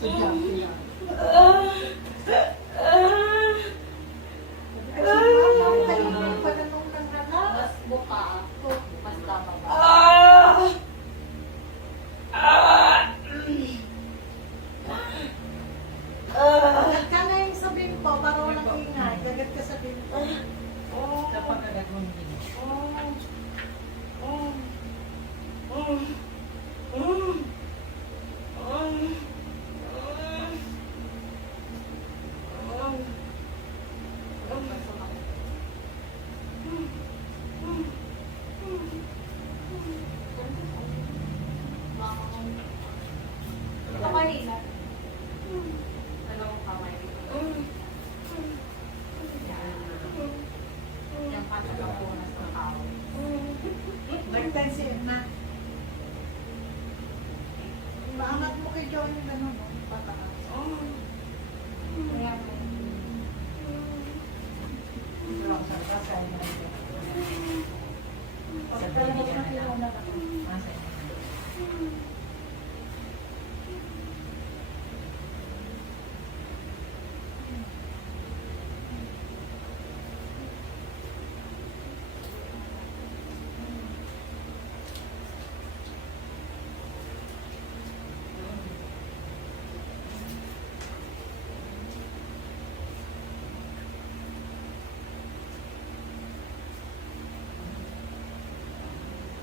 estudyante yan. Mas buka ako, mas tama ba? Kagat ka na yung sa bimbo, para walang ingay. Kagat ka sa bimbo. Kapag agad mong gini. Ito kanina. Dalawang kamay dito. Yan pa sa kapunas ng tao. Magtansin na. Maangat mo kay Joey yung gano'n, no? Pataas. Kaya po.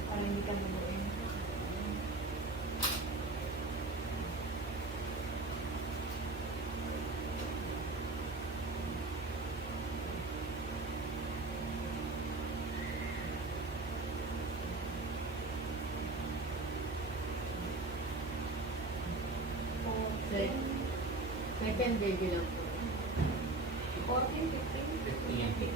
Para hindi ka nabuin. Second baby lang po. 14, 15. 15.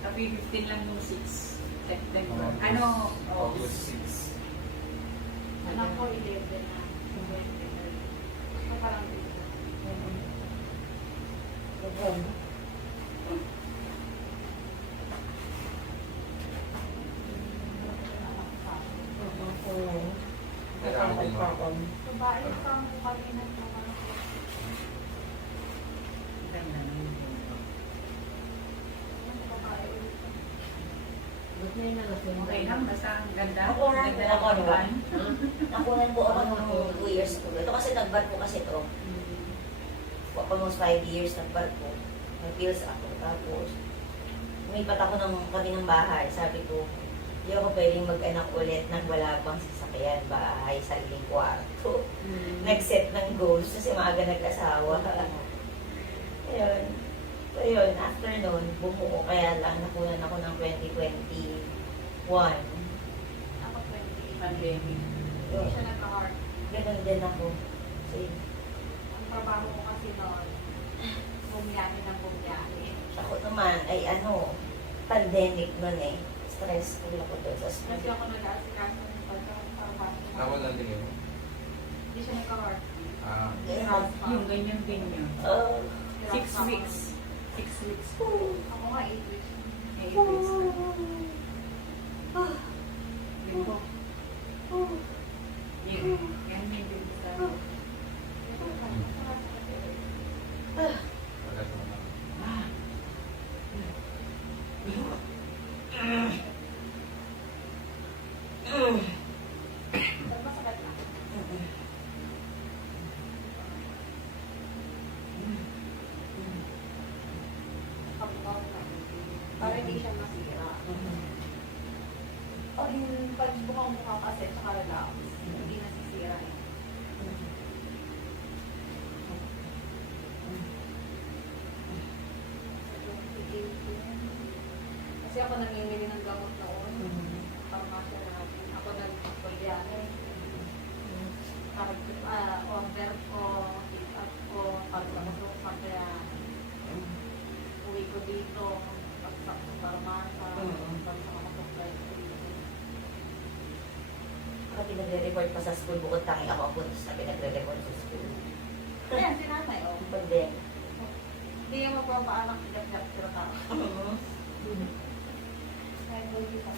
Sabi 15 lang yung 6 September. Ano? August 6. Anak ko 11 na. So parang dito. Nararamdaman mo. Babae pa ang kami ng mga babae. Ba't na yung nalasing? Okay lang, basta ang ganda. Nakunan Ganda po ng ako, katawan. Nakunan po ako nung 2 years ago. Ito kasi nag-bar po kasi ito. Almost 5 years nag-bar po. Nag-pills ako. Tapos, umipat ako ng kami ng bahay. Sabi ko, hindi ako pwedeng mag-anak ulit nang wala pang sasakyan, bahay, sariling kwarto. Nag-set ng goals kasi maaga nag-asawa. Ayun. So yun, after nun, bumuo. Kaya lang, nakunan ako ng 2021. Ako 20. Pandemic. Hindi siya nagka-heart. Ganun din ako. Same. Ang trabaho ko kasi noon, bumiyahe ng bumiyahe. Ako naman ay pandemic nun eh. Stressful ako doon sa Kasi school. ako nag-aasikaso ng pagkakaroon. Ako na tingin mo. Hindi siya nagka-heart. Ah, Yung ganyan-ganyan. 6 weeks. 6 weeks. Ako nga 8 weeks. 8 weeks. Yun po. Yun. Yan yung din sa... pagkat mo na. Masakit na. Para hindi siya masira. O yung pagbukang-buka kasi tsaka relax, hindi nasisira eh. Kasi ako namimili ng gamot noon. Pangmasya natin. Ako nag-pagyahe. Order ko, pick up ko, pagpapasok sa kaya uwi ko dito, pagsak sa parmasa, pagsak ako sa flight ko dito. Ako pinagre-report pa sa school, bukod tangi ako puntos na pinagre-report sa school. Ayan, sinamay, oh. Pandemic. Hindi yung magpapaanak, gap-gap sila tao. Kahit hindi pa.